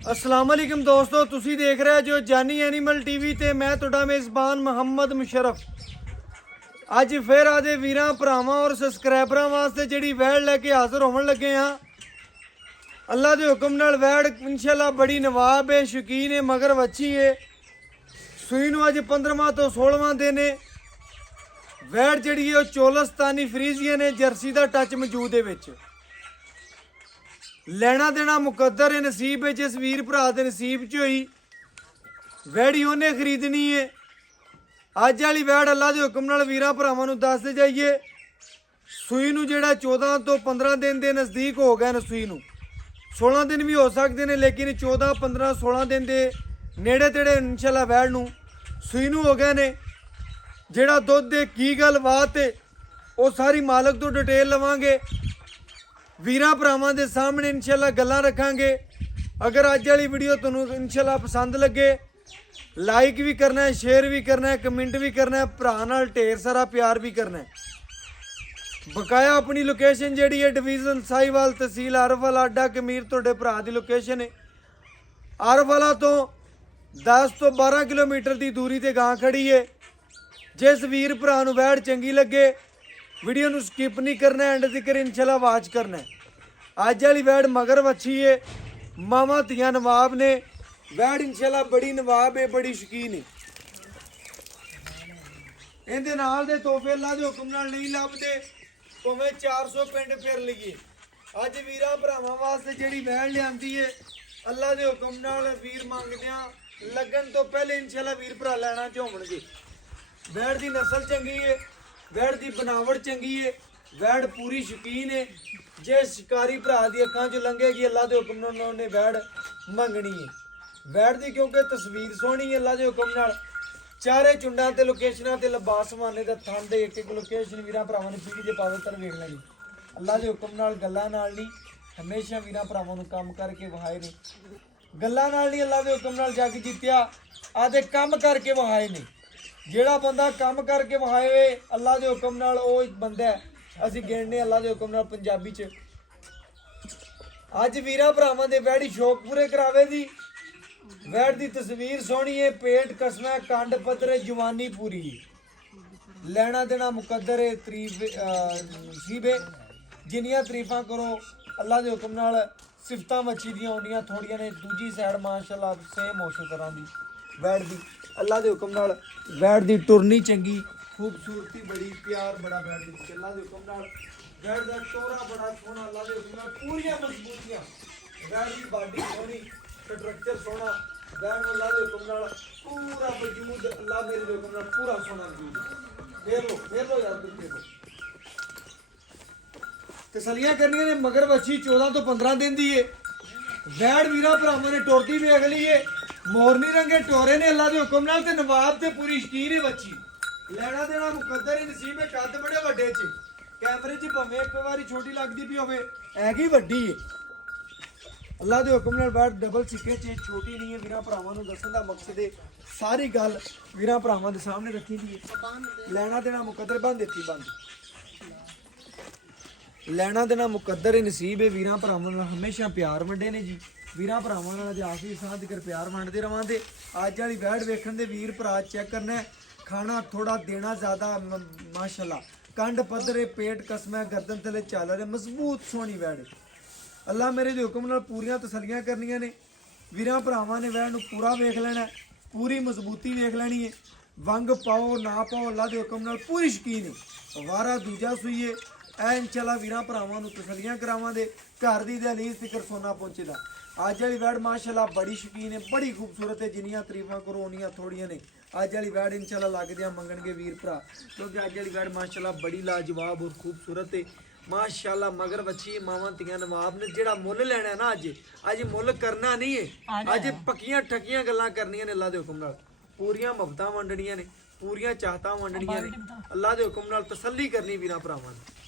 अस्सलाम वालेकुम दोस्तों, तुसी देख रहे जो जानी एनीमल टीवी ते मैं तुहाडा मेज़बान मुहम्मद मुशरफ। अज फिर आदे वीरां भरावां और सबसक्राइबरां वास्ते जिहड़ी वैड़ लैके हाज़र होवन लगे हाँ। अल्लाह के हुक्म नाल वैड़ इंशाअल्लाह बड़ी नवाब है, शौकीन है, मगर वच्छी है। सूई नूं अज 15वां तो 16वां दिन है। वैड़ जिहड़ी है चोलस्तानी फ्रीजियन है, जर्सी का टच मौजूद है विच। ਲੈਣਾ ਦੇਣਾ ਮੁਕੱਦਰ ਹੈ, ਨਸੀਬ ਹੈ। ਜਿਸ ਵੀਰ ਭਰਾ ਦੇ ਨਸੀਬ 'ਚ ਹੋਈ ਵੈੜੀ ਉਹਨੇ ਖਰੀਦਣੀ ਹੈ। ਅੱਜ ਵਾਲੀ ਵੈੜ ਅੱਲਾ ਦੇ ਹੁਕਮ ਨਾਲ ਵੀਰਾਂ ਭਰਾਵਾਂ ਨੂੰ ਦੱਸਦੇ ਜਾਈਏ। ਸੂਈ ਨੂੰ ਜਿਹੜਾ 14 ਤੋਂ 15 ਦਿਨ ਦੇ ਨਜ਼ਦੀਕ ਹੋ ਗਏ ਨੇ। ਸੂਈ ਨੂੰ 16 ਦਿਨ ਵੀ ਹੋ ਸਕਦੇ ਨੇ, ਲੇਕਿਨ 14 15 16 ਦਿਨ ਦੇ ਨੇੜੇ ਤੇੜੇ ਇਨਸ਼ਾਅੱਲਾ ਵੈੜ ਨੂੰ ਸੂਈ ਨੂੰ ਹੋ ਗਏ ਨੇ। ਜਿਹੜਾ ਦੁੱਧ ਦੇ ਕੀ ਗੱਲਬਾਤ ਹੈ ਉਹ ਸਾਰੀ ਮਾਲਕ ਤੋਂ ਡਿਟੇਲ ਲਵਾਂਗੇ। ਵੀਰਾਂ ਭਰਾਵਾਂ ਦੇ ਸਾਹਮਣੇ ਇਨਸ਼ਾਅੱਲਾ ਗੱਲਾਂ ਰੱਖਾਂਗੇ। ਅਗਰ ਅੱਜ ਵਾਲੀ ਵੀਡੀਓ ਤੁਹਾਨੂੰ ਇਨਸ਼ਾਅੱਲਾ ਪਸੰਦ ਲੱਗੇ, ਲਾਈਕ ਵੀ ਕਰਨਾ ਹੈ, ਸ਼ੇਅਰ ਵੀ ਕਰਨਾ ਹੈ, ਕਮੈਂਟ ਵੀ ਕਰਨਾ ਹੈ, ਭਰਾ ਨਾਲ ਢੇਰ ਸਾਰਾ ਪਿਆਰ ਵੀ ਕਰਨਾ ਹੈ। ਬਕਾਇਆ ਆਪਣੀ ਲੋਕੇਸ਼ਨ ਜਿਹੜੀ ਹੈ ਡਿਵੀਜ਼ਨ ਸਾਹੀਵਾਲ, ਤਹਿਸੀਲ ਆਰਫਵਾਲਾ, ਅੱਡਾ ਕਮੀਰ ਤੁਹਾਡੇ ਭਰਾ ਦੀ ਲੋਕੇਸ਼ਨ ਹੈ। ਆਰਫਵਾਲਾ ਤੋਂ 10 ਤੋਂ 12 ਕਿਲੋਮੀਟਰ ਦੀ ਦੂਰੀ ਤੇ ਗਾਂ ਖੜੀ ਹੈ। ਜਿਸ ਵੀਰ ਭਰਾ ਨੂੰ ਵੈੜ ਚੰਗੀ ਲੱਗੇ वीडियो ਨੂੰ स्किप नहीं करना, एंड तक इंशाल्लाह वाच करना है। अज वाली वैड़ मगर वच्छी है, मावा धियां नवाब ने। वैड़ इंशाल्लाह बड़ी नवाब है, बड़ी शौकीन है। इहदे नाल दे तोहफे अल्लाह दे हुक्म नाल नहीं लभदे, भावें 400 पिंड फिर लईए। अज वीरां भरावां वास्ते जिहड़ी वैड़ लिआंदी है अल्लाह दे हुक्म नाल वीर मंगदियां लगन तो पहले इंशाल्लाह वीर भरा लैना च होवणगे। वैड़ दी नस्ल चंगी है, वैड़ की बनावट चंगी है, वैड़ पूरी शौकीन है। जे शिकारी भरा की अखां चो लंघेगी अल्लाह के हुक्म नाल उन्होंने वैड़ मंगनी है। वैड़ की क्योंकि तस्वीर सोहनी है, अल्लाह के हुक्म नाल चारे चुंडा ते लोकेशनां ते लबास माने दा थान दे एक एक लोकेशन वीरां भरावां ने पीढ़ी दे पावतर वेख लैनी। अल्लाह के हुक्म नाल गल्लां नाल नहीं, हमेशा वीरां भरावां नूं काम करके वहाए ने। गल्लां नाल नहीं अल्लाह के हुक्म नाल जग जीत्या, आदे काम करके वहाए ने। ਜਿਹੜਾ ਬੰਦਾ ਕੰਮ ਕਰਕੇ ਵਹਾਏ ਅੱਲਾ ਦੇ ਹੁਕਮ ਨਾਲ ਉਹ ਬੰਦਾ ਅਸੀਂ ਗਿਣਨੇ ਅੱਲਾ ਦੇ ਹੁਕਮ ਨਾਲ ਪੰਜਾਬੀ ਚ। ਅੱਜ ਵੀਰਾਂ ਭਰਾਵਾਂ ਦੇ ਵੈੜੀ ਸ਼ੌਕ ਪੂਰੇ ਕਰਾਵੇ ਦੀ। ਵੈੜ ਦੀ ਤਸਵੀਰ ਸੋਹਣੀ ਹੈ, ਪੇਟ ਕਸਮਾ, ਕੰਡ ਪੱਧਰ, ਜਵਾਨੀ ਪੂਰੀ, ਲੈਣਾ ਦੇਣਾ ਮੁਕੱਦਰ ਹੈ, ਤਾਰੀਫ ਨਸੀਬ ਹੈ। ਜਿੰਨੀਆਂ ਤਾਰੀਫਾਂ ਕਰੋ ਅੱਲਾ ਦੇ ਹੁਕਮ ਨਾਲ ਸਿਫਤਾਂ ਮੱਛੀ ਦੀਆਂ ਉਨੀਆਂ ਥੋੜੀਆਂ ਨੇ। ਦੂਜੀ ਸਾਈਡ ਮਾਸ਼ਾਅੱਲਾ ਸੇਮ ਉਸੇ ਤਰ੍ਹਾਂ ਦੀ वैड़ दी अल्लाह के हुक्म नाल वैड़ दी टुरनी चंगी, खूबसूरती बड़ी, प्यार बड़ा वैड़ दी अल्लाह के हुक्म नाल। वैड़ दा टोरा बड़ा सोहना अल्लाह के हुक्म नाल, पूरियां मजबूतियां। वैड़ दी बॉडी सोहनी, स्ट्रक्चर सोहना। वैड़ अल्लाह के हुक्म नाल पूरा वजूद अल्लाह मेरे के हुक्म नाल पूरा सोहना वजूद। फेर लो यार तुम देखो तसलियां करनियां ने। मगर बच्ची 14 तो 15 दिन दी है। वैड़ वीरां भरावां ने टुरदी वेख ली है, मोरनी रंगे टोरे ने अल्लाह के हुक्म नाल ते नवाब ते पूरी शकीन है बच्ची। लेना देना मुकद्दर है, नसीब है। कद बड़े वड्डे च, कैमरे च भावें एक बारी छोटी लगदी भी होवे, हैगी वड्डी है। अल्लाह के हुक्म नाल वैड़ डबल सिक्के च, छोटी नहीं है। वीरां भरावां नूं दस्सण दा मकसद है सारी गल वीरां भरावां दे सामने रखी दी है। लेना देना मुकद्दर बंद देती बंद, लेना देना मुकद्दर है, नसीब है। वीरां भरावां नाल हमेशा प्यार वंडे ने जी। ਵੀਰਾਂ ਭਰਾਵਾਂ ਨਾਲ ਅੱਜ ਆਖਰੀ ਸਾਹ ਤੱਕ ਪਿਆਰ ਵੰਡਦੇ ਰਵਾਂਗੇ। ਅੱਜ ਵਾਲੀ ਵੈੜ ਵੇਖਣ ਦੇ ਵੀਰ ਭਰਾ ਚੈੱਕ ਕਰਨਾ, ਖਾਣਾ ਥੋੜਾ ਦੇਣਾ ਜ਼ਿਆਦਾ ਮਾਸ਼ਾਅੱਲਾ। ਕੰਡ ਪੱਧਰੇ, ਪੇਟ ਕਸਮਾ, ਗਰਦਨ ਥਲੇ ਚੱਲ ਰਹੇ, ਮਜ਼ਬੂਤ ਸੋਹਣੀ ਵੈੜ। ਅੱਲਾ ਮੇਰੇ ਦੇ ਹੁਕਮ ਨਾਲ ਪੂਰੀਆਂ ਤਸੱਲੀਆਂ ਕਰਨੀਆਂ ਨੇ। ਵੀਰਾਂ ਭਰਾਵਾਂ ਨੇ ਵੈੜ ਨੂੰ ਪੂਰਾ ਵੇਖ ਲੈਣਾ, ਪੂਰੀ ਮਜ਼ਬੂਤੀ ਵੇਖ ਲੈਣੀ ਹੈ। ਵੰਗ ਪਾਓ ਨਾ ਪਾਓ ਅੱਲਾ ਦੇ ਹੁਕਮ ਨਾਲ ਪੂਰੀ ਸ਼ਕੀਨ ਹੈ। ਵਾਰਾ ਦੂਜਾ ਸੂਈਏ ਐ ਇੰਸ਼ਾਅੱਲਾ ਵੀਰਾਂ ਭਰਾਵਾਂ ਨੂੰ ਤਸੱਲੀਆਂ ਕਰਾਵਾਂਗੇ। ਘਰ ਦੀ ਦਹਲੀਜ਼ ਤੱਕ ਸੋਨਾ ਪਹੁੰਚੇਦਾ। ਅੱਜ ਵਾਲੀ ਵੈੜ ਮਾਸ਼ਾਅੱਲਾ ਬੜੀ ਸ਼ੌਕੀਨ ਹੈ, ਬੜੀ ਖੂਬਸੂਰਤ ਹੈ। ਜਿੰਨੀਆਂ ਤਾਰੀਫਾਂ ਕਰੋ ਉਨੀਆਂ ਥੋੜੀਆਂ ਨੇ। ਅੱਜ ਵਾਲੀ ਵੈੜ ਇੰਸ਼ਾਅੱਲਾ ਲੱਗਦਿਆਂ ਮੰਗਣਗੇ ਵੀਰ ਭਰਾ, ਕਿਉਂਕਿ ਅੱਜ ਵਾਲੀ ਵੈੜ ਮਾਸ਼ਾਅੱਲਾ ਬੜੀ ਲਾਜਵਾਬ ਔਰ ਖੂਬਸੂਰਤ ਹੈ ਮਾਸ਼ਾਅੱਲਾ। ਮਗਰ ਵੱਛੀ ਮਾਵਾਂ ਧੀਆਂ ਨਵਾਬ ਨੇ। ਜਿਹੜਾ ਮੁੱਲ ਲੈਣਾ ਨਾ ਅੱਜ ਮੁੱਲ ਕਰਨਾ ਨਹੀਂ ਹੈ। ਅੱਜ ਪੱਕੀਆਂ ਠੱਕੀਆਂ ਗੱਲਾਂ ਕਰਨੀਆਂ ਨੇ ਅੱਲਾ ਦੇ ਹੁਕਮ ਨਾਲ। ਪੂਰੀਆਂ ਮੁਹੱਬਤਾਂ ਵੰਡਣੀਆਂ ਨੇ, ਪੂਰੀਆਂ ਚਾਹਤਾਂ ਵੰਡਣੀਆਂ ਨੇ। ਅੱਲਾ ਦੇ ਹੁਕਮ ਨਾਲ ਤਸੱਲੀ ਕਰਨੀ ਵੀਰਾਂ ਭਰਾਵਾਂ ਨੇ।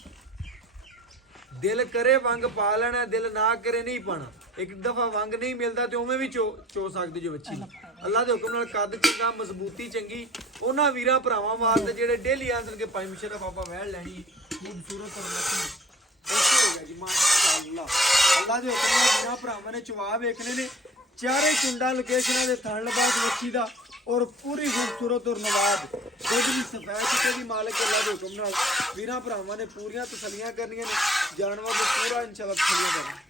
दिल करे वंग पा लेना, दिल ना करे नहीं पाना। एक दफा वंग नहीं मिलता तो उवें भी चो सकते जो बच्ची। अल्लाह के हुक्म नाल कद चंगा, मजबूती चंगी। उन्हां वीरां भरावां वास्ते जेहड़े डेली आंदे के भाई मुशर्रफ आपा वैड़ लैनी खूबसूरत और मछली ऐसे हो गया जी माशाअल्लाह। अल्लाह के हुक्म नाल वीरां भरावां ने चवा वेखने ने। ਚਾਰੇ ਚੁੰਡਾ ਲੋਕੇਸ਼ਨਾਂ ਦੇ ਥਣ ਲਬਾਸ ਵੱਛੀ ਦਾ ਔਰ ਪੂਰੀ ਖੂਬਸੂਰਤ ਔਰ ਨਵਾਜ਼ ਦੁੱਧ ਦੀ ਸਫੈਦ ਚਿੱਟੇ ਦੀ ਮਾਲਕ ਅੱਲਾ ਦੇ ਹੁਕਮ ਨਾਲ ਵੀਰਾਂ ਭਰਾਵਾਂ ਨੇ ਪੂਰੀਆਂ ਤਸੱਲੀਆਂ ਕਰਨੀਆਂ ਨੇ ਜਾਨਵਰ ਦੇ ਪੂਰਾ ਇਨਸ਼ਾਅੱਲਾ ਤਸੱਲੀਆਂ ਕਰਨਾ।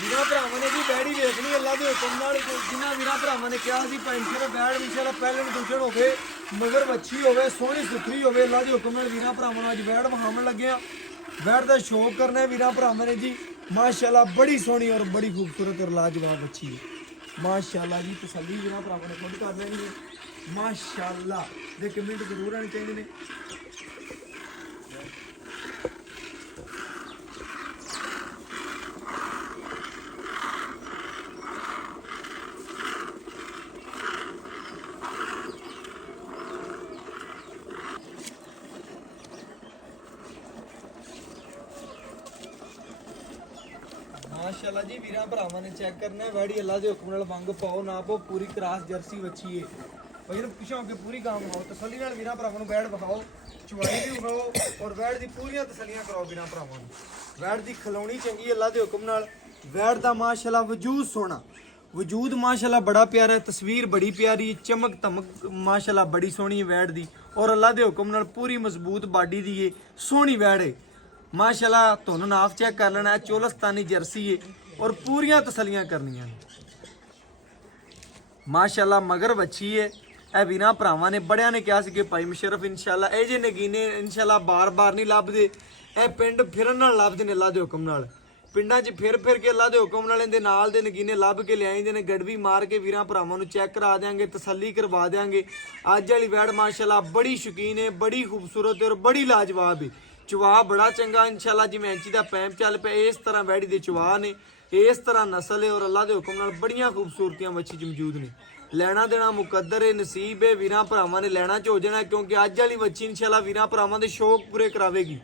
ਵੀਰਾਂ ਭਰਾਵਾਂ ਨੇ ਵੀ ਬੈੜੀ ਵੇਖਣੀ ਅੱਲਾ ਦੇ ਹੁਕਮ ਨਾਲ ਜਿਨ੍ਹਾਂ ਵੀਰਾਂ ਭਰਾਵਾਂ ਨੇ ਕਿਹਾ ਸੀ ਭਾਈ ਸਿਰ ਬੈੜ ਇਨਸ਼ਾਅੱਲਾ ਪਹਿਲੇ ਨੂੰ ਦੂਜਣ ਹੋਵੇ ਮਗਰ ਵੱਛੀ ਹੋਵੇ ਸੋਹਣੀ ਸੁਥਰੀ ਹੋਵੇ ਅੱਲਾ ਦੇ ਹੁਕਮ ਨਾਲ ਵੀਰਾਂ ਭਰਾਵਾਂ ਨੂੰ ਅੱਜ ਬੈੜ ਵਹਾਉਣ ਲੱਗਿਆ। ਬੈੜ ਦਾ ਸ਼ੌਕ ਕਰਨਾ ਹੈ ਵੀਰਾਂ ਭਰਾਵਾਂ ਨੇ ਜੀ माशाल्लाह बड़ी सोहनी और बड़ी खूबसूरत और लाजवाब अच्छी है माशाल्लाह जी। तसल्ली ਵੀਰਾਂ ਭਰਾਵਾਂ ਨੇ ਖੁਦ ਕਰ ਲੈਣੀ ਹੈ माशाल्लाह ਦੇ ਕਮੈਂਟ ਜ਼ਰੂਰ ਆਣੇ ਚਾਹੀਦੇ ਨੇ। माशाल्लाह जी वीरां भरावां ने चेक करना है वैड़ी अल्लाह के हुक्म नाल वंग पाओ ना पाओ पूरी क्रास जर्सी बच्ची है भाई पिछों के पूरी काम खाओ तसल्ली नाल वीरां भरावां नूं वैड़ विखाओ चवाई भी विखाओ और वैड़ दी पूरियां तसल्लियां कराओ वीरां भरावां नूं। वैड़ दी खलौनी चंगी अल्लाह के हुक्म नाल वैड़ दा माशाल्लाह वजूद सोहना वजूद माशाल्लाह बड़ा प्यारा है तस्वीर बड़ी प्यारी चमक धमक माशाल्लाह बड़ी सोहनी है वैड़ दी और अल्लाह के हुक्म नाल पूरी मजबूत बाडी दी है सोहनी वैड़ है माशाल्लाह। तुहानूं नाफ चेक कर लेना है चोलस्तानी जर्सी है और पूरियां तसलियां करनियां माशाल्लाह मगर वच्छी है ए वीरां भरावां ने बड़ियां ने कहा सी कि भाई मुशर्रफ इंशाल्लाह ए जे नगीने इंशाल्लाह बार बार नहीं लभदे ए पिंड फिरन नाल लभदे ने अल्लाह दे हुक्म नाल पिंडां 'च फिर के अल्लाह दे हुक्म नाल इहदे नाल दे नगीने लभ के लिआईंदे ने गड़वी मार के वीरां भरावां नूं चेक करा देंगे तसल्ली करवा देंगे। अज वाली वैड़ माशाल्लाह बड़ी शौकीन है बड़ी खूबसूरत है और बड़ी लाजवाब है चुवा बड़ा चंगा इंशाल्लाह जिवें इंची दा पैंप चल पे इस तरह वैड़ी दे चुवा ने इस तरह नस्ल है और अल्लाह के हुक्म नाल बड़ियां खूबसूरतियां मच्छी च मौजूद ने। लैना देना मुकद्दर है नसीब है वीरां भरावां ने लैना च हो जाना क्योंकि अज वाली मच्छी इंशाल्लाह वीरां भरावां दे शौक पूरे करावेगी।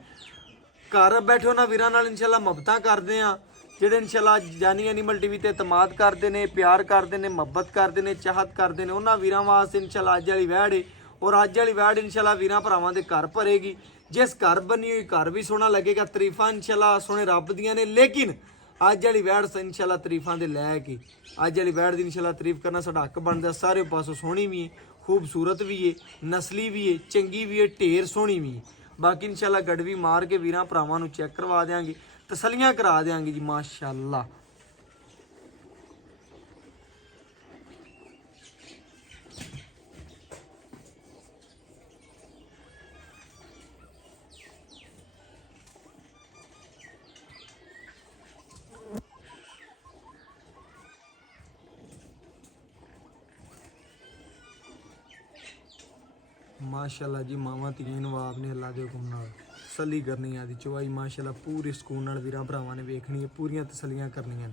घर बैठो ना वीरां नाल इंशाल्लाह मुहब्बतां करदे आ ਜਿਹੜੇ इंशाल्लाह जानी एनिमल टीवी ते इतमाद करते हैं प्यार करते हैं मुहब्बत करते हैं चाहत करते हैं उन्होंने वीरां वास्ते इंशाल्लाह अज वाली वैड़ है और अज वाली वैड़ इंशाल्लाह वीरां भरावां दे घर भरेगी। जिस घर बनी हुई घर भी सोहना लगेगा तरीफा इंशाल्लाह सोहने रब दियां ने लेकिन अज वाली वैड़ इंशाल्लाह तरीफा दे लैके अज वाली वैड़ दी इंशाल्लाह तरीफ करना साडा हक बनदा सारे पासों सोहनी भी है खूबसूरत भी है नस्ली भी है चंगी भी है ढेर सोहनी भी है। बाकी इंशाल्लाह गड़वी मार के वीरां भरावां नूं चेक करवा देंगे तसलियां करा देंगे जी माशाल्लाह। माशाल्लाह जी मावां धीआं नवाब ने अल्लाह के हुक्म नाल तसल्ली करनी आदि चवाई माशाल्लाह पूरे सुकून नाल वीरां भरावां ने वेखनी है पूरियां तसल्लियां करनियां।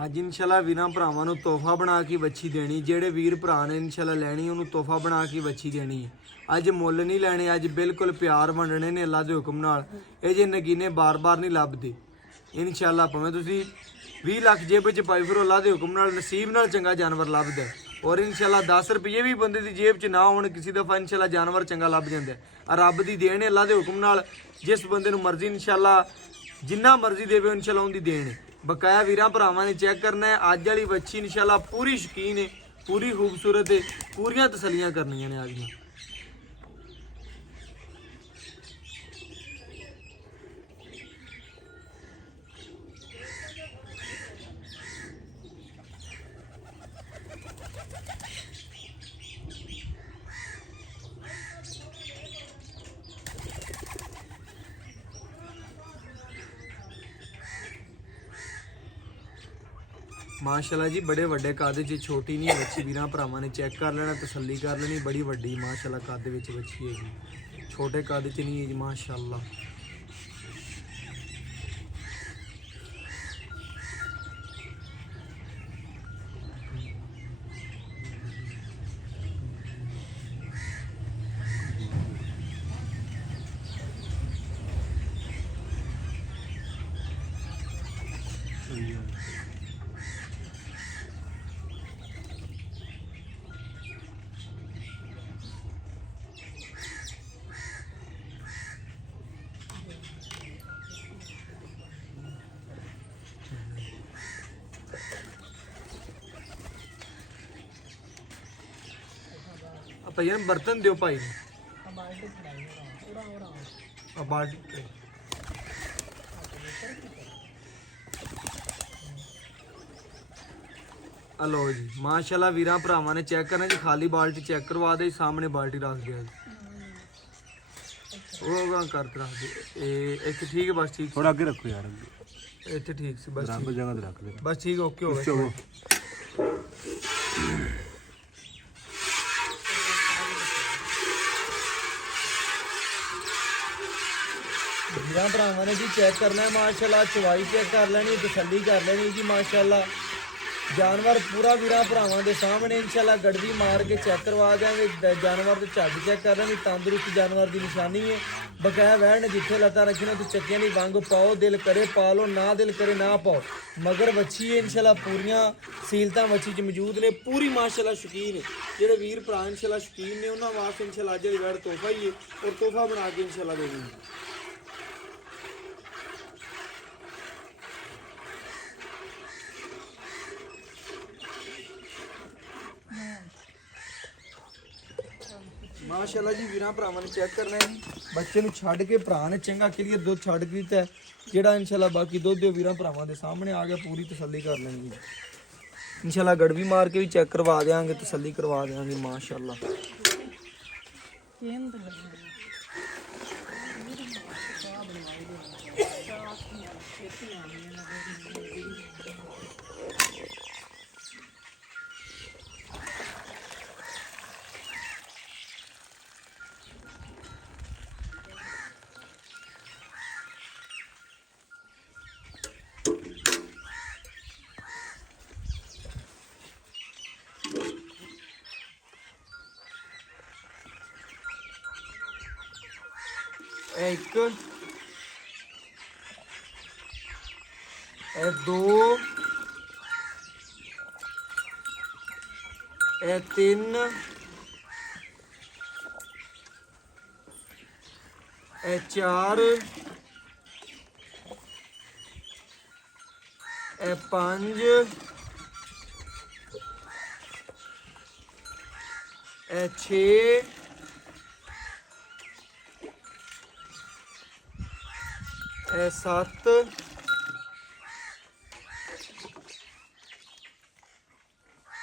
ਅੱਜ इंशाल्लाह ਵੀਰਾਂ ਭਰਾਵਾਂ ਨੂੰ ਤੋਹਫਾ ਬਣਾ ਕੇ ਵੱਛੀ ਦੇਣੀ ਜਿਹੜੇ ਵੀਰ ਭਰਾ ਨੇ इंशाल्लाह ਲੈਣੀ ਉਹਨੂੰ ਤੋਹਫਾ ਬਣਾ ਕੇ ਵੱਛੀ ਦੇਣੀ ਹੈ। ਅੱਜ ਮੁੱਲ ਨਹੀਂ ਲੈਣੇ ਅੱਜ ਬਿਲਕੁਲ ਪਿਆਰ ਵੰਡਣੇ ਨੇ ਅੱਲਾ ਦੇ ਹੁਕਮ ਨਾਲ। ਇਹ ਜੇ ਨਗੀਨੇ ਬਾਰ-ਬਾਰ ਨਹੀਂ ਲੱਭਦੇ इंशाल्लाह ਭਾਵੇਂ ਤੁਸੀਂ 20 ਲੱਖ ਜੇਬ ਵਿੱਚ ਪਾਈ ਫਿਰ ਅੱਲਾ ਦੇ ਹੁਕਮ ਨਾਲ ਨਸੀਬ ਨਾਲ ਚੰਗਾ ਜਾਨਵਰ ਲੱਭਦਾ ਔਰ इंशाल्लाह 10 ਰੁਪਏ ਵੀ ਬੰਦੇ ਦੀ ਜੇਬ 'ਚ ਨਾ ਹੋਣ ਕਿਸੇ ਦਫਾ इंशाल्लाह ਜਾਨਵਰ ਚੰਗਾ ਲੱਭ ਜਾਂਦਾ ਆ ਰੱਬ ਦੀ ਦੇਣ ਹੈ ਅੱਲਾ ਦੇ ਹੁਕਮ ਨਾਲ। ਜਿਸ ਬੰਦੇ ਨੂੰ ਮਰਜ਼ੀ इंशाल्लाह जिन्ना मर्जी देवे इंशाल्लाह उनकी देन है। बकाया वीरां भरावां ने चेक करना है अज वाली बच्ची इंशाल्लाह पूरी शकीन है पूरी खूबसूरत है पूरियां तसलियां करनियां ने आ गई। माशाल्लाह जी बड़े वड्डे कद च छोटी नहीं बच्ची वीरां भरावां ने चेक कर लेना तसल्ली कर लेनी बड़ी वड्डी माशाल्लाह कद विच बच्ची है जी छोटे कद च नहीं है जी माशाल्लाह भैया बर्तन दियो भाई बाल्टी लो जी माशाल्लाह वीरां भरावां ने चेक करना जी खाली बाल्टी चेक करवा दे सामने बाल्टी रख दिया वो कर रख दे इत्थे ठीक है बस ठीक थोड़ा आगे रखो यार इत्थे ठीक से बस बराबर जगह पे रख ले बस ठीक ओके हो गया वीरां भरावां ने जी चेक करना है माशाल्लाह चवाई चेक कर लेनी तसल्ली कर लेनी जी माशाल्लाह जानवर पूरा वीरां भरावां दे सामने इंशाल्लाह गड़वी मार के चेक करवा देंगे जानवर तो झट चेक कर लेनी तंदुरुस्त जानवर की निशानी है बकाया वैन जिथे लत्ता रखी ना तो चक्कियां नहीं वांग पाओ दिल करे पा लो ना दिल करे ना पाओ मगर बच्ची है इंशाल्लाह पूरियां सीलतां बच्ची च मौजूद ने पूरी माशाल्लाह शौकीन जेडे वीर भरा इंशाल्लाह शौकीन ने उन्हां वास्ते इंशाल्लाह अज दी वैन तोहफा ही है और तोहफा बना के इंशाल्लाह देनी माशाल्लाह जी वीरां भरावां ने चेक करना है बच्चे नूं छड्ड के भरा ने चंगा क्लीयर दुध छड्ड के दिता जेड़ा इंशाल्लाह बाकी दुध दे वीरां भरावां दे सामने आ गया पूरी तसल्ली कर लेंगे इंशाल्लाह गड़वी मार के भी चेक करवा देंगे तसल्ली करवा देंगे माशाल्लाह एक दो तीन चार पांच छे सत्त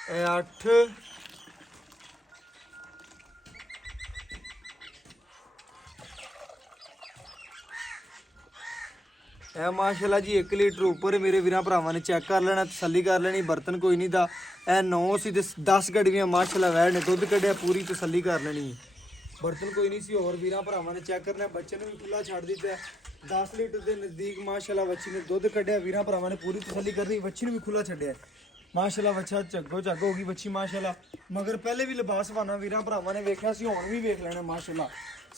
अठ माशाल्लाह जी 1 लीटर उपर मेरे वीरां भरावां ने चेक कर लेना तसल्ली कर लेनी बर्तन कोई नहीं था 9 सी 10 गड़वियां माशाल्लाह वैड़ ने दुध कढ़िया पूरी तसल्ली कर लेनी बर्तन कोई नहीं सी और वीरां भरावां ने चेक करना बच्चे ने भी खुला छड़ दिता 10 लीटर के नज़दीक माशाल्लाह बच्ची ने दुध कढ़िया वीरां भरावां ने पूरी तसल्ली करनी बच्ची ने भी खुला छड्डिया माशाल्लाह बच्चा झग्गो झग होगी बच्ची माशाल्लाह मगर पहले भी लिबासवाना वीरां भरावां ने वेख्या सी हुण भी वेख लेना माशाल्लाह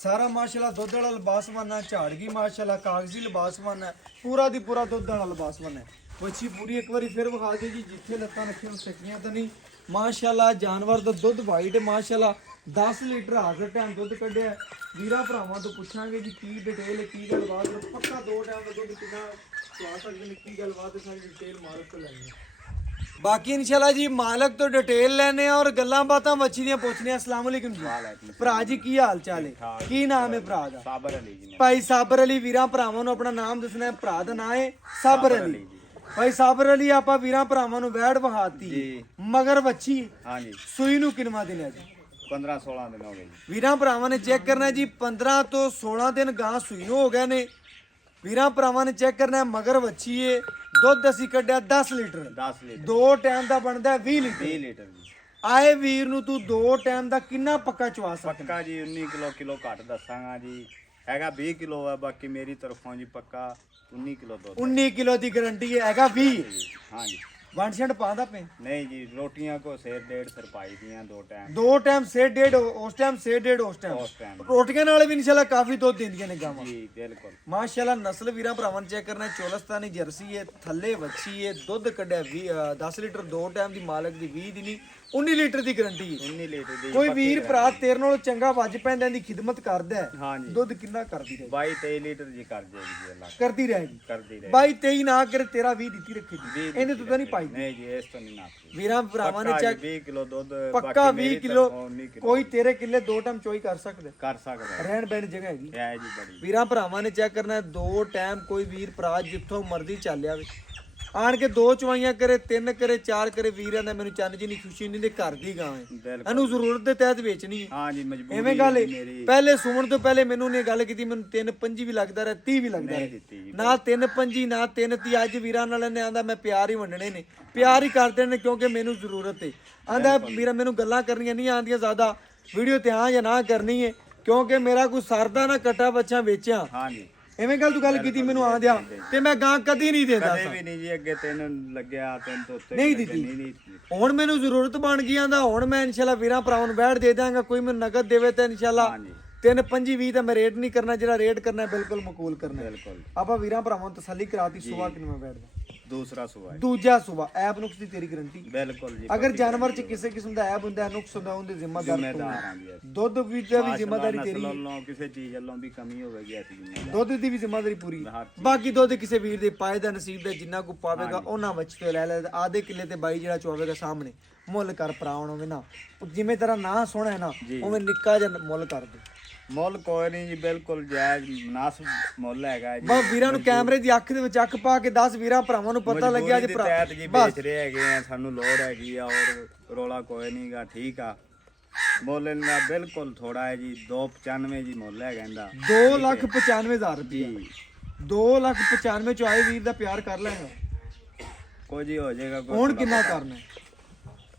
सारा माशाल्लाह दुध वाला लिबासवाना झाड़गी माशाल्लाह कागजी लिबासवाना पूरा दी पूरा दुध वाला लिबासवाना बच्ची पूरी एक बार फिर विखा दी जी जिथे लत्तां रखियां सकियां तो नहीं माशाल्लाह जानवर दा दुध वाइट माशाल्लाह 10 लीटर हाजर टाइम दुध कढ़िया वीरां भरावां तो पुछांगे जी की डिटेल की गलबात पक्का 2 टाइम का दुध कितना चवा सकदे ने की गलबात सारी डिटेल मालक तो लैनी बाकी इंशाल्लाह जी मालक तो डिटेल लेने और गल्लां बातां मच्छी दियां पुछने अस्सलाम वालेकुम जी भरा जी की हाल चाल है की नाम है भरा दा साबर अली जी भाई साबर अली वीरां भरावां नूं अपना नाम दसना है भरा दा नाम है साबर अली भाई साबर अली आपां वीरां भरावां नूं वैड़ वहाती मगर बच्ची हां जी सूई नूं किनवा दिन है जी 15-16 दिन हो गए वीरां भरावां ने चेक करना है जी 15 तो 16 दिन गां सूई नूं हो गए ने वीरां भरावां ने चेक करना है मगर बच्ची है ਦੁੱਧ ਅਸੀਂ ਕੱਢਿਆ 10 ਲੀਟਰ 10 ਲੀਟਰ ਦੋ ਟਾਈਮ ਦਾ ਬਣਦਾ 20 ਲੀਟਰ 20 ਲੀਟਰ ਜੀ ਆਏ ਵੀਰ ਨੂੰ ਤੂੰ ਦੋ ਟਾਈਮ ਦਾ ਕਿੰਨਾ ਪੱਕਾ ਚਵਾ ਸਕਦਾ ਪੱਕਾ ਜੀ 19 ਕਿਲੋ ਘੱਟ ਦੱਸਾਂਗਾ ਜੀ ਹੈਗਾ 20 ਕਿਲੋ ਹੈ ਬਾਕੀ ਮੇਰੀ ਤਰਫੋਂ ਜੀ ਪੱਕਾ 19 ਕਿਲੋ ਦੁੱਧ 19 ਕਿਲੋ ਦੀ ਗਾਰੰਟੀ ਹੈਗਾ 20 ਹਾਂ ਜੀ ਵੰਡ ਛੰਡ ਪਾਉਂਦਾ ਪਏ ਨਹੀਂ ਜੀ ਰੋਟੀਆਂ ਕੋ ਸਿਰ ਡੇਢ ਸਿਰ ਪਾਈ ਦੀਆਂ ਦੋ ਟਾਈਮ ਦੋ ਟਾਈਮ ਸੇ ਡੇਢ ਉਸ ਟਾਈਮ ਸੇ ਡੇਢ ਉਸ ਉਸ ਟਾਈਮ ਟਾਈਮ ਰੋਟੀਆਂ ਨਾਲ ਵੀ ਇਨਸ਼ਾਅੱਲਾ ਕਾਫੀ ਦੁੱਧ ਦਿੰਦੀਆਂ ਨੇ ਗਾਵਾਂ ਜੀ ਬਿਲਕੁਲ ਮਾਸ਼ਾਅੱਲਾ ਨਸਲ ਵੀਰਾਂ ਭਰਾਵਾਂ ਚੈੱਕ ਕਰਨਾ ਚੋਲਸਤਾਨੀ ਜਰਸੀ ਹੈ ਥੱਲੇ ਵੱਛੀ ਹੈ ਦੁੱਧ ਕੱਢਿਆ 10 ਲੀਟਰ ਦੋ ਟਾਈਮ ਦੀ ਮਾਲਕ ਦੀ 20 ਦੀ ਨਹੀਂ 19 ਲੀਟਰ ਦੀ ਗਾਰੰਟੀ ਹੈ 19 ਲੀਟਰ ਦੀ ਕੋਈ ਵੀਰ ਭਰਾ ਤੇਰੇ ਨਾਲੋਂ ਚੰਗਾ ਵੱਜ ਪੈਂਦਿਆਂ ਦੀ ਖਿਦਮਤ ਕਰਦਾ ਹੈ ਹਾਂ ਜੀ ਦੁੱਧ ਕਿੰਨਾ ਕਰਦੀ ਰਹੇ 22 23 ਲੀਟਰ ਜੀ ਕਰ ਜਾਏਗੀ ਜੀ ਅੱਲਾ ਕਰਦੀ ਰਹੇਗੀ ਕਰਦੀ ਰਹੇ 22 23 ਨਾ ਕਰੇ ਤੇਰਾ 20 ਦਿੱਤੀ ਰੱਖੀ ਇਹਨੇ ਤੋਂ ਤਾਂ ਨਹੀਂ ਪਾਈ ਨਹੀਂ ਜੀ ਇਸ ਤੋਂ ਨਹੀਂ ਨਾ ਵੀਰਾਂ ਭਰਾਵਾਂ ਨੇ ਚੈੱਕ 20 ਕਿਲੋ ਦੁੱਧ ਪੱਕਾ 20 ਕਿਲੋ ਕੋਈ ਤੇਰੇ ਕਿੱਲੇ ਦੋ ਟਾਈਮ ਚੋਈ ਕਰ ਸਕਦਾ ਕਰ ਸਕਦਾ ਰਹਿਣ ਬਹਿਣ ਜਗ੍ਹਾ ਹੈਗੀ ਹੈ ਜੀ ਬੜੀ ਵੀਰਾਂ ਭਰਾਵਾਂ ਨੇ ਚੈੱਕ ਕਰਨਾ ਦੋ ਟਾਈਮ ਕੋਈ ਵੀਰ ਭਰਾ ਜਿੱਥੋਂ ਮਰਜ਼ੀ ਚੱਲ ਆਵੇ ਆਣ ਕੇ ਦੋ ਚਵਾਈਆਂ ਕਰੇ ਤਿੰਨ ਕਰੇ ਚਾਰ ਕਰੇ ਵੀਰਾਂ ਦਾ ਮੈਨੂੰ ਚੰਨ ਜੀ ਨਹੀਂ ਖੁਸ਼ੀ ਨਹੀਂ ਦੇ ਘਰ ਦੀ ਗਾਂ ਹੈ ਬਿਲਕੁਲ ਇਹਨੂੰ ਜ਼ਰੂਰਤ ਦੇ ਤਹਿਤ ਵੇਚਣੀ ਹੈ ਹਾਂ ਜੀ ਮਜਬੂਰੀ ਐਵੇਂ ਗੱਲ ਏ ਮੇਰੀ ਪਹਿਲੇ ਸੁਣਨ ਤੋਂ ਪਹਿਲੇ ਮੈਨੂੰ ਨੇ ਗੱਲ ਕੀਤੀ ਮੈਨੂੰ 3-5 ਵੀ ਲੱਗਦਾ ਰਿਹਾ 30 ਵੀ ਲੱਗਦਾ ਨਹੀਂ ਰਿਹਾ ਦਿੱਤੀ ਜੀ ਨਾ 3-5 ਨਾ 3-30 ਅੱਜ ਵੀਰਾਂ ਨਾਲ ਨੇ ਆਂਦਾ ਮੈਂ ਪਿਆਰ ਹੀ ਵੰਡਣੇ ਨੇ ਪਿਆਰ ਹੀ ਕਰਦੇ ਨੇ ਕਿਉਂਕਿ ਮੈਨੂੰ ਜ਼ਰੂਰਤ ਏ ਆਂਦਾ ਵੀਰਾਂ ਮੈਨੂੰ ਗੱਲਾਂ ਕਰਨੀਆਂ ਨਹੀਂ ਆਂਦੀਆਂ ਜ਼ਿਆਦਾ ਵੀਡੀਓ ਤੇ ਹਾਂ ਜਾਂ ਨਾ ਕਰਨੀ ਏ ਕਿਉਂਕਿ ਮੇਰਾ ਕੋਈ ਸਰਦਾ ਨਾ ਕਟਾ ਬੱਚਾ ਵੇਚਿਆ ਹਾਂ ਜੀ ਐਵੇਂ ਗੱਲ ਤੂੰ ਗੱਲ ਕੀਤੀ ਮੈਨੂੰ ਆਂਦਿਆ ਤੇ ਮੈਂ ਗਾਂ ਕਦੀ ਨਹੀਂ ਦਿੰਦਾ ਕਦੇ ਵੀ ਨਹੀਂ ਜੀ ਅੱਗੇ ਤੈਨੂੰ ਲੱਗਿਆ ਤੈਨੂੰ ਤੋਂ ਉੱਤੇ ਨਹੀਂ ਲੱਗੇ, ਦਿੱਤੀ। ਨਹੀਂ ਹੁਣ ਮੈਨੂੰ ਜ਼ਰੂਰਤ ਬਣ ਗਈ ਆਂਦਾ ਹੁਣ ਮੈਂ ਇਨਸ਼ਾਅੱਲਾ ਵੀਰਾਂ ਭਰਾਵਾਂ ਨੂੰ ਬੈਠ ਦੇ ਦਾਂਗਾ ਕੋਈ ਮੈਨੂੰ ਨਗਦ ਦੇਵੇ ਤਾਂ ਇਨਸ਼ਾਅੱਲਾ ਹਾਂ ਜੀ 3-5-20 ਦਾ ਮੈਂ ਰੇਟ ਨਹੀਂ ਕਰਨਾ ਜਿਹੜਾ ਰੇਟ ਕਰਨਾ ਬਿਲਕੁਲ ਮਕਬੂਲ ਕਰਨਾ ਬਿਲਕੁਲ ਆਪਾਂ ਵੀਰਾਂ ਭਰਾਵਾਂ ਨੂੰ ਤਸੱਲੀ ਕਰਾਤੀ ਸੁਬਾ ਕਿੰਨਾ ਬੈਠਦਾ ਦੂਸਰਾ ਸੁਆ ਦੂਜਾ ਸੁਬਾ ਐਬ ਨੁਕਸ ਦੀ ਤੇਰੀ ਗਾਰੰਟੀ ਬਿਲਕੁਲ ਜੀ ਅਗਰ ਜਾਨਵਰ ਚ ਕਿਸੇ ਕਿਸਮ ਦਾ ਐਬ ਹੁੰਦਾ ਨੁਕਸ ਹੁੰਦਾ ਉਹਦੇ ਜ਼ਿੰਮੇਦਾਰ ਤੂੰ। ਜ਼ਿੰਮੇਦਾਰ ਹਾਂ ਜੀ ਦੁੱਧ ਵੀ ਦਾ ਵੀ ਜ਼ਿੰਮੇਦਾਰੀ ਤੇਰੀ ਹੈ। ਨਸਲੋਂ ਕਿਸੇ ਚੀਜ਼ ਵੱਲੋਂ ਵੀ ਕਮੀ ਹੋਵੇਗੀ ਅਸੀਂ ਜ਼ਿੰਮੇਦਾਰ ਦੁੱਧ ਦੀ ਵੀ ਜ਼ਿੰਮੇਦਾਰੀ ਪੂਰੀ ਹੈ। ਹਰ ਬਾਕੀ ਦੁੱਧ ਕਿਸੇ ਵੀਰ ਦੇ ਪਾਏ ਦਾ ਨਸੀਬ ਦਾ ਜਿੰਨਾ ਕੋ ਪਾਵੇਗਾ ਉਹਨਾਂ ਵਿੱਚ ਤੇ ਲੈ ਲੈ ਆਧੇ ਕਿੱਲੇ ਤੇ ਬਾਈ ਜਿਹੜਾ ਚੋਵੇਗਾ ਸਾਹਮਣੇ ਮੁੱਲ ਕਰ ਭਰਾਉਣ ਹੋਵੇ ਨਾ ਜਿਵੇਂ ਤੇਰਾ ਨਾਂ ਸੋਹਣਾ ਹੈ ਨਾ ਉਵੇਂ ਨਿੱਕਾ ਜਿਹਾ ਮੁੱਲ ਕਰ ਦੇ ਮੁੱਲ ਕੋਈ ਨਹੀਂ ਜੀ ਬਿਲਕੁਲ ਜਾਇਜ਼ ਮੁਨਾਸਬ ਮੁੱਲ ਹੈਗਾ ਜੀ ਬਸ ਵੀਰਾਂ ਨੂੰ ਕੈਮਰੇ ਦੀ ਅੱਖ ਦੇ ਵਿੱਚ ਅੱਖ ਪਾ ਕੇ 10 ਵੀਰਾਂ ਭਰਾਵਾਂ ਨੂੰ ਪਤਾ ਲੱਗਿਆ ਜੇ ਭਰਾ ਤਹਿਤ ਜੀ ਵੇਚ ਰਹੇ ਹੈਗੇ ਆ ਸਾਨੂੰ ਲੋੜ ਹੈਗੀ ਆ ਔਰ ਰੋਲਾ ਕੋਈ ਨਹੀਂਗਾ ਠੀਕ ਆ ਮੁੱਲ ਇਹਨਾਂ ਦਾ ਬਿਲਕੁਲ ਥੋੜਾ ਹੈ ਜੀ 295 ਜੀ ਮੁੱਲ ਹੈਗਾ ਇਹਦਾ 2,95,000 ਰੁਪਏ ਜੀ 2,95,000 ਚ ਆਏ ਵੀਰ ਦਾ ਪਿਆਰ ਕਰ ਲੈਗਾ ਕੋਈ ਜੀ ਹੋ ਜਾਏਗਾ ਕੋਈ ਹੁਣ ਕਿੰਨਾ ਕਰਨਾ ਹੈ?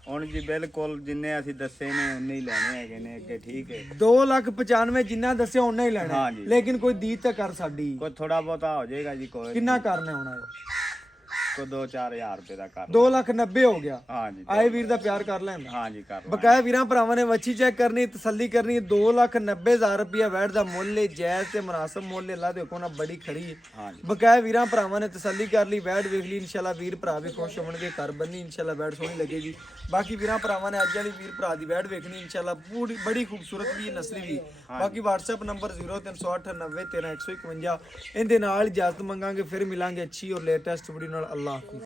ਹੁਣ ਜੀ ਬਿਲਕੁਲ ਜਿੰਨੇ ਅਸੀਂ ਦੱਸੇ ਨੇ ਉਨੇ ਹੀ ਲੈਣੇ ਹੈਗੇ ਨੇ ਅੱਗੇ ਠੀਕ ਹੈ 2,95,000 ਜਿੰਨਾ ਦੱਸਿਆ ਉਹਨਾਂ ਹੀ ਲੈਣਾ ਹਾਂ ਜੀ। ਲੇਕਿਨ ਕੋਈ ਦੀ ਤਾਂ ਕਰ ਸਾਡੀ ਕੋਈ ਥੋੜਾ ਬਹੁਤਾ ਹੋ ਜਾਏਗਾ ਜੀ ਕੋਈ ਕਿੰਨਾ ਕਰਨਾ ਹੋਣਾ ਕੋਈ 2-4000 ਰੁਪਏ ਦਾ ਕਰ 2,90,000 ਹੋ ਗਿਆ ਹਾਂ ਜੀ ਆਏ ਵੀਰ ਦਾ ਪਿਆਰ ਕਰ ਲੈਂਦਾ ਹਾਂ ਜੀ ਕਰ ਲਓ। ਬਕਾਇਆ ਵੀਰਾਂ ਭਰਾਵਾਂ ਨੇ ਵੱਛੀ ਚੈੱਕ ਕਰਨੀ ਤਸੱਲੀ ਕਰਨੀ 2,90,000 ਰੁਪਇਆ ਵੈਟ ਦਾ ਮੁੱਲ ਹੈ ਜਾਇਜ਼ ਤੇ ਮੁਨਾਸਬ ਮੁੱਲ ਹੈ ਅੱਲਾ ਦੇ ਹੁਕਮ ਨਾਲ ਬੜੀ ਖੜੀ ਹੈ ਹਾਂ ਜੀ ਬਕਾਇਆ ਵੀਰਾਂ ਭਰਾਵਾਂ ਨੇ ਤਸੱਲੀ ਕਰ ਲਈ ਵੈਟ ਵੇਖ ਲਈ ਇਨਸ਼ਾਅੱਲਾ ਵੀਰ ਭਰਾ ਵੀ ਖੁਸ਼ ਹੋਣਗੇ ਘਰ ਬੰਨੀ ਇਨਸ਼ਾਅੱਲਾ ਵੈਟ ਸੋਹਣੀ ਲੱਗੇਗੀ ਬਾਕੀ ਵੀਰਾਂ ਭਰਾਵਾਂ ਨੇ ਅੱਜ ਵਾਲੀ ਵੀਰ ਭਰਾ ਦੀ ਵੈਟ ਵੇਖਣੀ ਇਨਸ਼ਾਅੱਲਾ ਪੂਰੀ ਬੜੀ ਖੂਬਸੂਰਤ ਵੀ ਨਸਲੀ ਵੀ ਬਾਕੀ WhatsApp ਨੰਬਰ 0308901351 ਇਹਦੇ ਨਾਲ ਇਜਾਜ਼ਤ ਮੰਗਾਂਗੇ ਫਿਰ ਮਿਲਾਂਗੇ ਅੱਛੀ ਔਰ ਲੇਟੈਸਟ ਵੀਡੀਓ ਨਾਲ ਅੱਲਾਹ ਹਾਫਿਜ਼